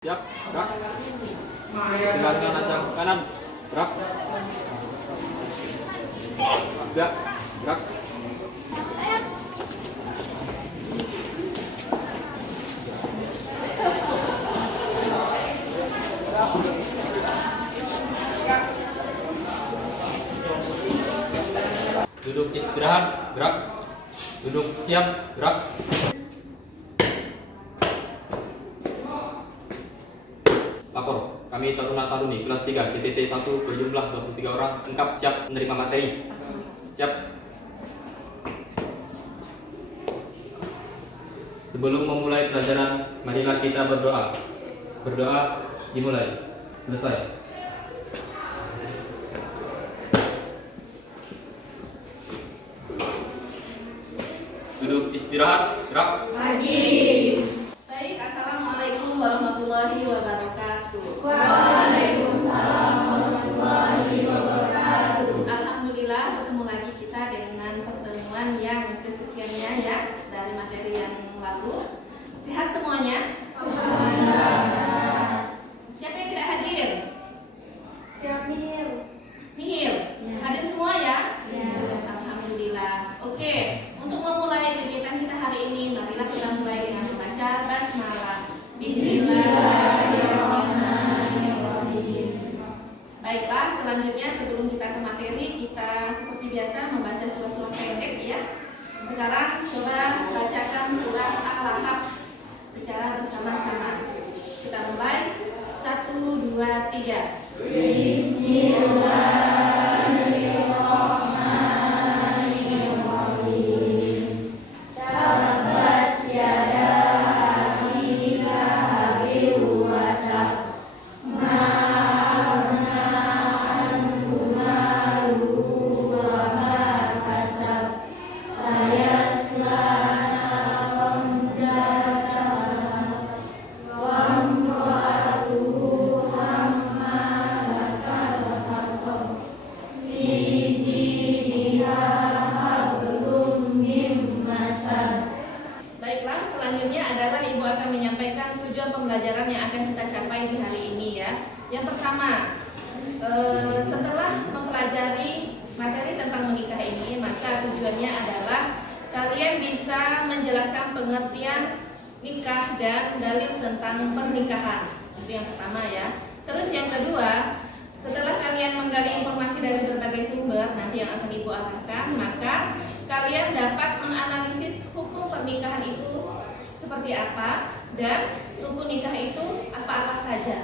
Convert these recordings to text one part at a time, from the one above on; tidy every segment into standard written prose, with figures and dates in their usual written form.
Siap, gerak. Tinggalkan ancang kanan, gerak. Gerak, gerak. Duduk istirahat, gerak. Duduk siap, gerak. Lapor, kami Taruna Taruni kelas 3 TTT 1 berjumlah 23 orang lengkap siap menerima materi. Siap. Sebelum memulai pelajaran, marilah kita berdoa. Berdoa dimulai. Selesai. Duduk istirahat, gerak. Baik, assalamualaikum warahmatullahi wabarakatuh. Waalaikumsalam warahmatullahi wabarakatuh. Alhamdulillah bertemu lagi kita dengan pertemuan yang kesekiannya ya dari materi yang lalu. Sehat semuanya? Siapa yang tidak hadir? Siap, Mil. Nihil. Hadir semua ya? Ya. Alhamdulillah. Oke, untuk memulai kegiatan kita hari ini, marilah kita mulai dengan membaca basmalah. Bismillahirrahmanirrahim. Baiklah, selanjutnya sebelum kita ke materi, kita seperti biasa membaca surah-surah pendek ya. Sekarang coba bacakan surah Al-Lahab secara bersama-sama. Kita mulai. 1, 2, 3. Bismillahirrahmanirrahim. Tabbat yada abi lahabin wa tab. Ma aghna anhu maluhu wa ma kasab. Sayasla naran dzata lahab. Wa imra'atuhu hammalatal hatab. Fi jidha hablum min masad. Baiklah, selanjutnya adalah Ibu akan menyampaikan tujuan pembelajaran yang akan kita capai di hari ini ya. Yang pertama, setelah mempelajari materi tentang menikah ini, maka tujuannya adalah kalian bisa menjelaskan pengertian nikah dan dalil tentang pernikahan. Itu yang pertama ya. Terus yang kedua, setelah kalian menggali informasi dari berbagai sumber nanti yang akan Ibu arahkan, maka kalian dapat menganalisis hukum pernikahan itu seperti apa dan rukun nikah itu apa-apa saja.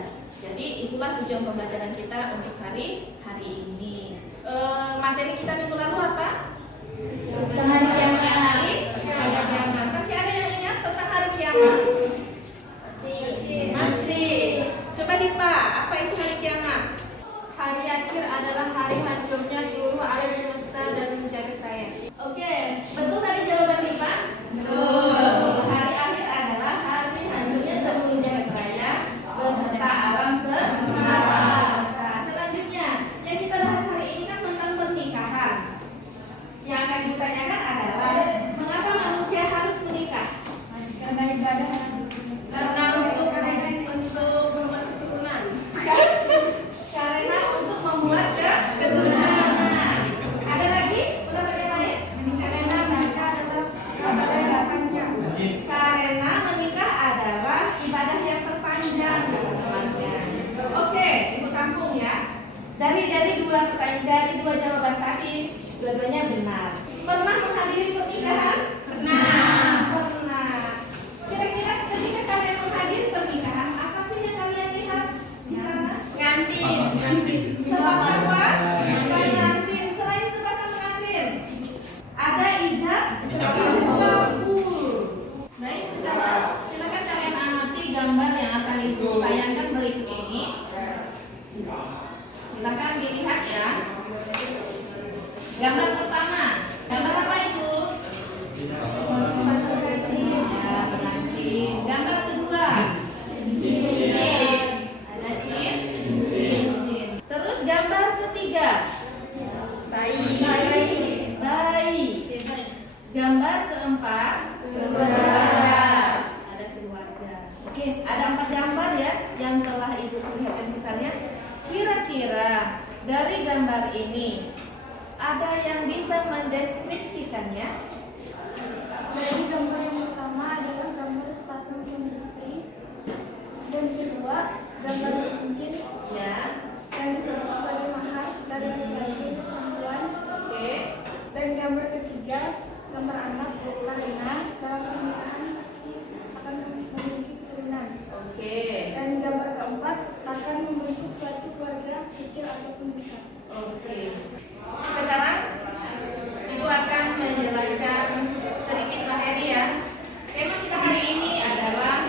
Jadi itulah tujuan pembelajaran kita untuk hari ini. Materi kita minggu lalu apa? Hari kiamat. Hari kiamat. Masih ada yang ingat tentang hari kiamat? Masih. Coba Dipa, apa itu hari kiamat? Hari akhir adalah hari hancurnya seluruh alam semesta dan jagat raya. Oke, betul tadi jawaban Dipa? Betul. Hari akhir adalah hari hancurnya seluruh jagat raya beserta alam semesta. Selanjutnya, yang kita bahas hari ini kan tentang pernikahan. Yang akan Ibu tanyakan adalah mengapa manusia harus menikah? Karena ibadah. Karena untuk membuat keturunan. Karena untuk membuat keturunan. Ada lagi pendapat yang lain? Karena mereka adalah ibadah panjang. Karena menikah adalah ibadah yang terpanjang, teman-teman. Oke, Ibu tampung ya. Dari dua pertanyaan, dari dua jawaban tadi, dua-duanya benar. Pernah menghadiri pernikahan? Pernah. Pernah. Kira-kira ketika kalian menghadiri pernikahan, apa sih yang kalian lihat di sana? Ngantin. Sepasang apa? Pengantin. Selain sepasang pengantin, ada ijab kabul. Baik, silakan kalian amati gambar yang akan Ibu bayangkan berikut ini. Silakan dilihat ya. Gambar pertama, gambar apa Ibu? Ya, pengantin. Gambar kedua, ada cincin. Terus gambar ketiga, bayi. Gambar keempat, ada keluarga. Oke, ada 4 gambar ya. Dari gambar ini, ada yang bisa mendeskripsikannya? Dari gambar yang pertama adalah gambar sepasang suami istri, dan kedua gambar cincin Ya, yang disebut sebagai mahar dari laki-laki untuk perempuan, oke. dan gambar ketiga gambar anak karena dalam pernikahan pasti akan memiliki keturunan, Oke. dan gambar keempat akan membentuk suatu keluarga kecil ataupun besar. Oke. Sekarang Ibu akan menjelaskan sedikit materi ya. Tema kita hari ini adalah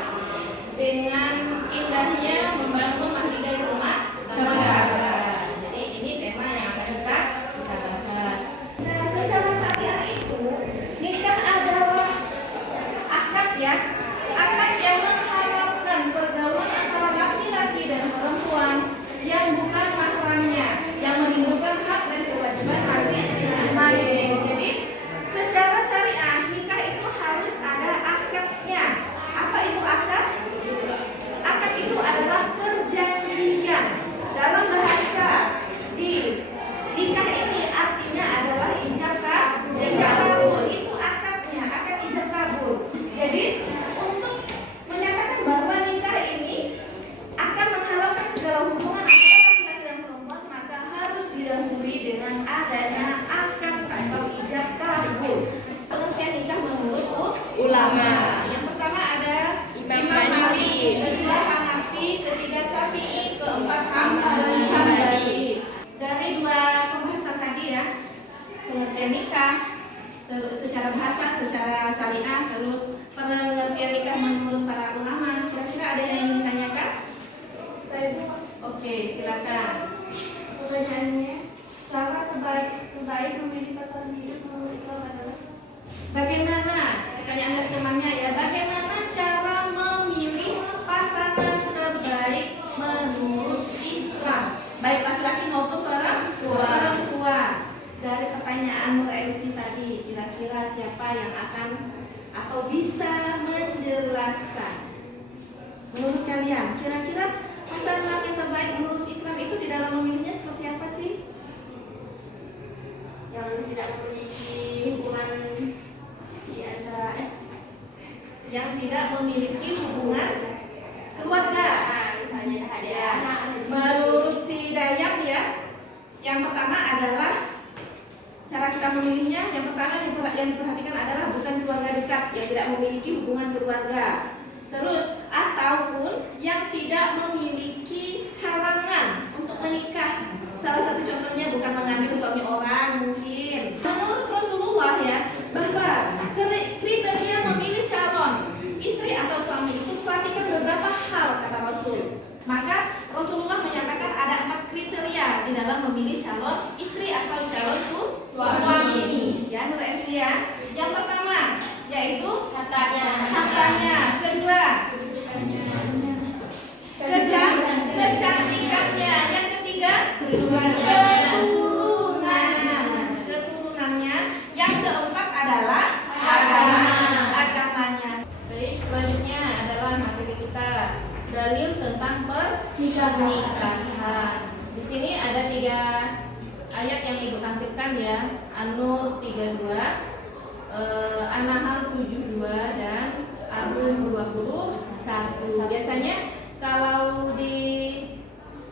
dengan indahnya membangun mahligai rumah tangga. Jadi ini tema yang akan kita bahas. Nah, secara syariah itu nikah adalah akad ya. Akad yang mengharapkan pergaulan antara laki-laki dan perempuan yang bukan mahramnya, yang menimbulkan hak dan kewajiban masing-masing. Jadi secara syariah nikah itu harus ada akadnya. Apa itu akad? Akad itu adalah perjanjian. Dalam bahasa di nikah ini artinya adalah ijab kabul. Itu akadnya, akad ijab kabul. Jadi untuk menyatakan bahwa nikah ini akan menghalalkan segala hubungan antara laki-laki dan perempuan, maka harus didahului dengan adanya akad atau ijab kabul. Pengertian nikah menurut ulama. Yang pertama ada Imam Malik, kedua Hanafi, ketiga Syafi'i, keempat Hambali. Dari dua pembahasan tadi ya, pengertian nikah secara bahasa, secara syariah, terus pengertian nikah menurut para ulama. Kira-kira ada yang ingin ditanyakan? Oke, silakan. Pertanyaannya, cara terbaik memilih pasangan hidup menurut Islam adalah? Bagaimana? Pertanyaan dari temannya ya. Bagaimana cara memilih pasangan terbaik menurut Islam? Baik laki-laki maupun perempuan. Dari pertanyaan Nur Elisi tadi, kira-kira siapa yang akan atau bisa menjelaskan? Menurut kalian, kira-kira pasangan yang terbaik menurut Islam itu di dalam memilihnya seperti apa sih? Yang tidak memiliki hubungan di antara Yang tidak memiliki hubungan keluarga. misalnya ada anak. Menurut si Dayak ya, yang pertama adalah cara kita memilihnya. Yang pertama yang diperhatikan adalah bukan keluarga dekat, yang tidak memiliki hubungan keluarga. Terus ataupun yang tidak memiliki halangan untuk menikah. Salah satu contohnya bukan mengambil suami orang mungkin. Menurut Rasulullah ya, bahwa kriteria memilih calon istri atau suami itu perhatikan beberapa hal kata Rasul. Maka Rasulullah menyatakan ada 4 kriteria di dalam memilih calon istri atau calon suami. Ya, Nur Elsi ya. Yang pertama yaitu hartanya. Kedua, kecantikannya. Yang ketiga, keturunannya. Yang keempat adalah agamanya. Baik, selanjutnya adalah materi kita, dalil tentang pernikahan. Di sini ada 3 ayat yang Ibu tampilkan ya. An-Nur 32, An-Nahl 72 dan Ar-Rum 21. Biasanya kalau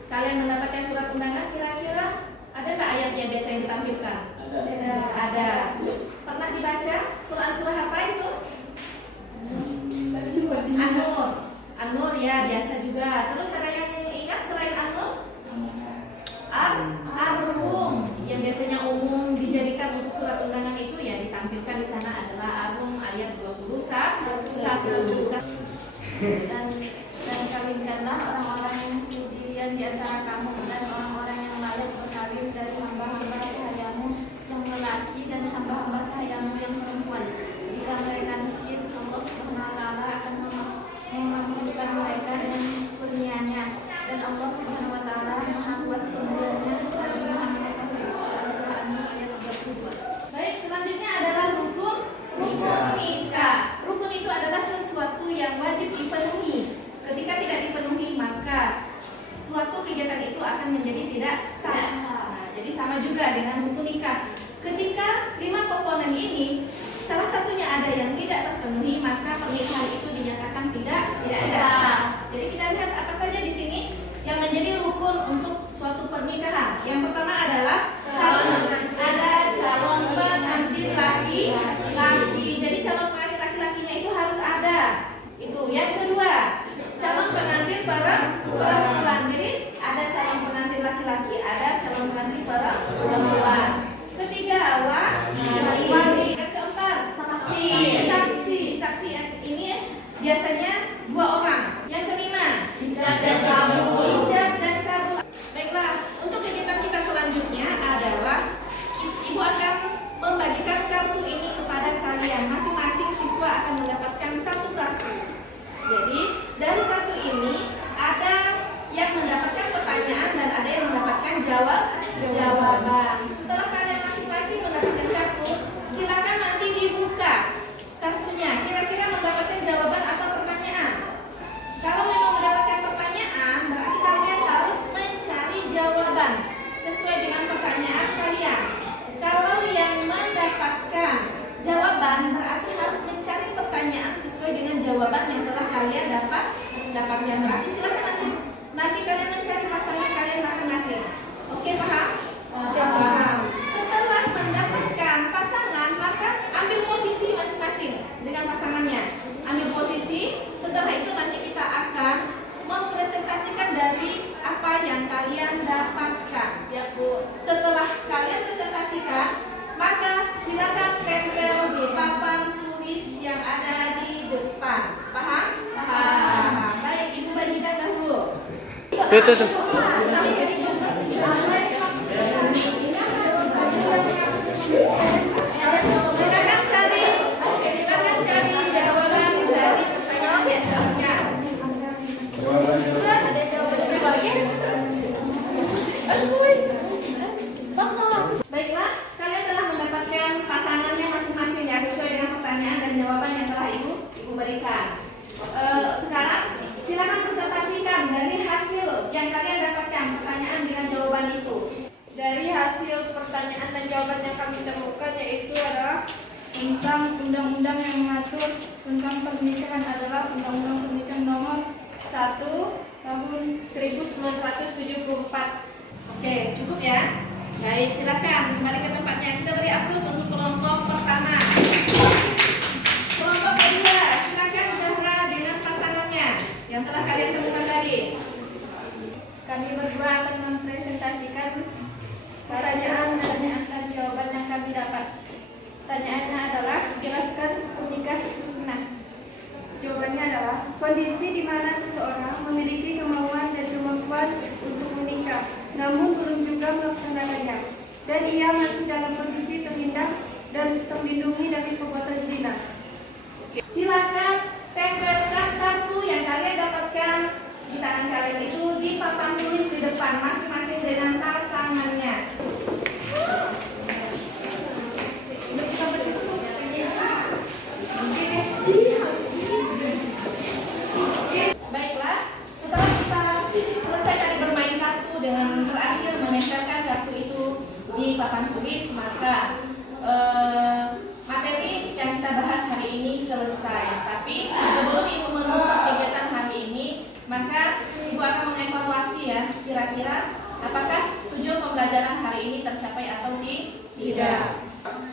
kalian mendapatkan surat undangan, kira-kira ada nggak ayat yang biasa yang ditampilkan? Ada. Pernah dibaca Quran surah apa itu? An-Nur. An-Nur ya, biasa juga. Terus ada yang ingat selain An-Nur? Ar-Rum yang biasanya umum dijadikan untuk surat undangan itu ya, ditampilkan di sana adalah Ar-Rum ayat 21. Dan kawinkanlah orang-orang yang suci di antara kamu dan orang-orang yang layak berkawin dari hamba-hamba sahayamu yang lelaki dan hamba-hamba sahayamu yang perempuan. Jika mereka miskin, Allah Subhanahu wa taala akan memakmurkan mereka dengan kurnianya, dan Allah Subhanahu wa taala Maha Kuasa pemberiannya lagi Maha mengetahui. Surah An-Nur ayat 32. Baik, selanjutnya adalah rukun nikah. Rukun itu adalah sesuatu yang wajib dipenuhi. Ketika tidak dipenuhi, maka suatu kegiatan itu akan pernikahan itu dinyatakan tidak sah. Jadi kita lihat apa saja di sini yang menjadi rukun untuk suatu pernikahan. Yang pertama adalah harus ada calon pengantin laki-laki. Jadi calon pengantin laki-lakinya itu harus ada. Itu. Yang kedua, calon pengantin perempuan. Jadi ada calon pengantin laki-laki, ada calon pengantin perempuan. Ketiga, wali. Yang keempat, saksi. Saksi ini biasanya 2 orang. Yang kelima, ijab dan kabul. Baiklah, untuk kegiatan kita selanjutnya adalah Ibu akan membagikan kartu ini kepada kalian. Masing-masing siswa akan mendapatkan 1 kartu. Jadi dari kartu ini ada yang mendapatkan pertanyaan dan ada yang mendapatkan jawaban. Setelah kalian masing-masing mendapatkan kartu, silakan nanti dibuka kartunya. Kira-kira mendapatkan jawaban atau pertanyaan? Kalau memang mendapatkan pertanyaan, berarti kalian harus mencari jawaban sesuai dengan pertanyaan kalian. Kalau yang mendapatkan jawaban, berarti harus mencari pertanyaan sesuai dengan jawaban yang telah kalian dapatnya. Berarti silakan nanti kalian mencari pasangan kalian masing-masing. Oke, paham? Paham. Setelah mendapatkan pasangan, maka ambil posisi masing-masing dengan pasangannya. Ambil posisi. Setelah itu nanti kita akan mempresentasikan dari apa yang kalian dapatkan. Siap, Bu. Setelah kalian presentasikan, maka silakan tempel di papan tulis yang ada di depan. Paham? Paham. Baik, Ibu bagikan dahulu. Tuh. Silakan cari jawaban dari pertanyaan yang dapatkan. Baiklah, kalian telah mendapatkan pasangannya masing-masing ya, sesuai dengan pertanyaan dan jawaban yang telah Ibu berikan. Sekarang silakan presentasikan dari hasil yang kalian dapatkan, pertanyaan dengan jawaban itu. Dari hasil pertanyaan dan jawaban yang kami temukan yaitu adalah tentang undang-undang yang mengatur tentang pernikahan adalah Undang-Undang Pernikahan Nomor 1 Tahun 1974. Oke, cukup ya. Baik, silakan kembali ke tempatnya. Kita beri aplaus untuk kelompok pertama. Kelompok kedua, silakan Zahra dengan pasangannya yang telah kalian temukan tadi. Kami berdua akan mempresentasikan pertanyaan dan jawaban yang kami dapat. Pertanyaannya adalah, jelaskan menikah itu sunnah. Jawabannya adalah kondisi di mana seseorang memiliki kemauan dan kemampuan untuk menikah, namun belum juga melaksanakannya, dan ia masih dalam kondisi terhindar dan terlindungi dari perbuatan zina. Silakan tempelkan kartu yang kalian dapatkan di tangan kalian itu di papan tulis di depan masing-masing dengan pasangannya. Baiklah, setelah kita selesai tadi bermain kartu dengan terakhir menempelkan kartu itu di papan tulis, maka materi yang kita bahas hari ini selesai. Tapi sebelum Ibu menutup kegiatan hari ini, maka Ibu akan mengevaluasi ya, kira-kira apakah tujuan pembelajaran hari ini tercapai atau tidak.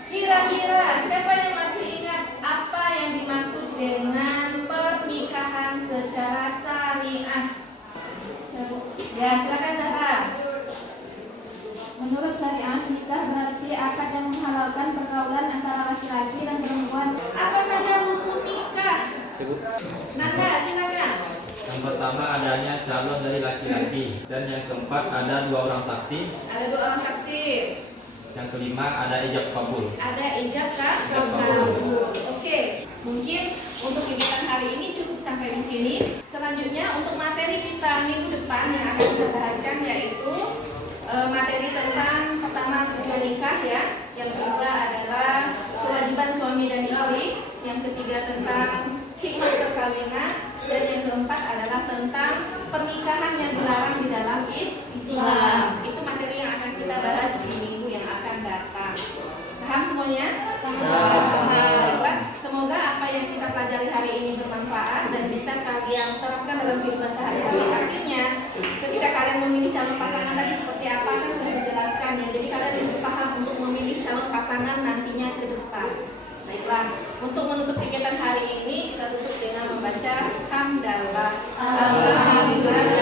Kira-kira siapa yang masih ingat apa yang dimaksud dengan pernikahan secara syariah? Ya, silakan Zahra. Menurut syariat, nikah berarti akad yang menghalalkan pergaulan antara laki-laki dan perempuan. Apa saja rukun nikah? Nanda, silakan. Yang pertama adanya calon dari laki-laki, dan yang keempat ada 2 orang saksi. Ada 2 orang saksi. Yang kelima ada ijab kabul. Ada ijab kabul. Oke, mungkin untuk kegiatan hari ini cukup sampai di sini. Selanjutnya untuk materi kita minggu depan yang akan kita bahaskan yaitu materi tentang pertama tujuan nikah ya. Yang kedua adalah kewajiban suami dan istri. Yang ketiga tentang hikmah perkawinan. Dan yang keempat adalah tentang pernikahan yang dilarang di dalam Islam. Itu materi yang akan kita bahas di minggu yang akan datang. Paham semuanya? Paham. Baiklah, semoga apa yang kita kita pelajari hari ini bermanfaat dan bisa kalian terapkan dalam kehidupan sehari-hari. Artinya, ketika kalian memilih calon pasangan tadi seperti apa kan sudah dijelaskan ya. Jadi kalian paham untuk memilih calon pasangan nantinya ke depan. Baiklah, untuk menutup kegiatan hari ini kita tutup dengan membaca hamdalah. Alhamdulillah.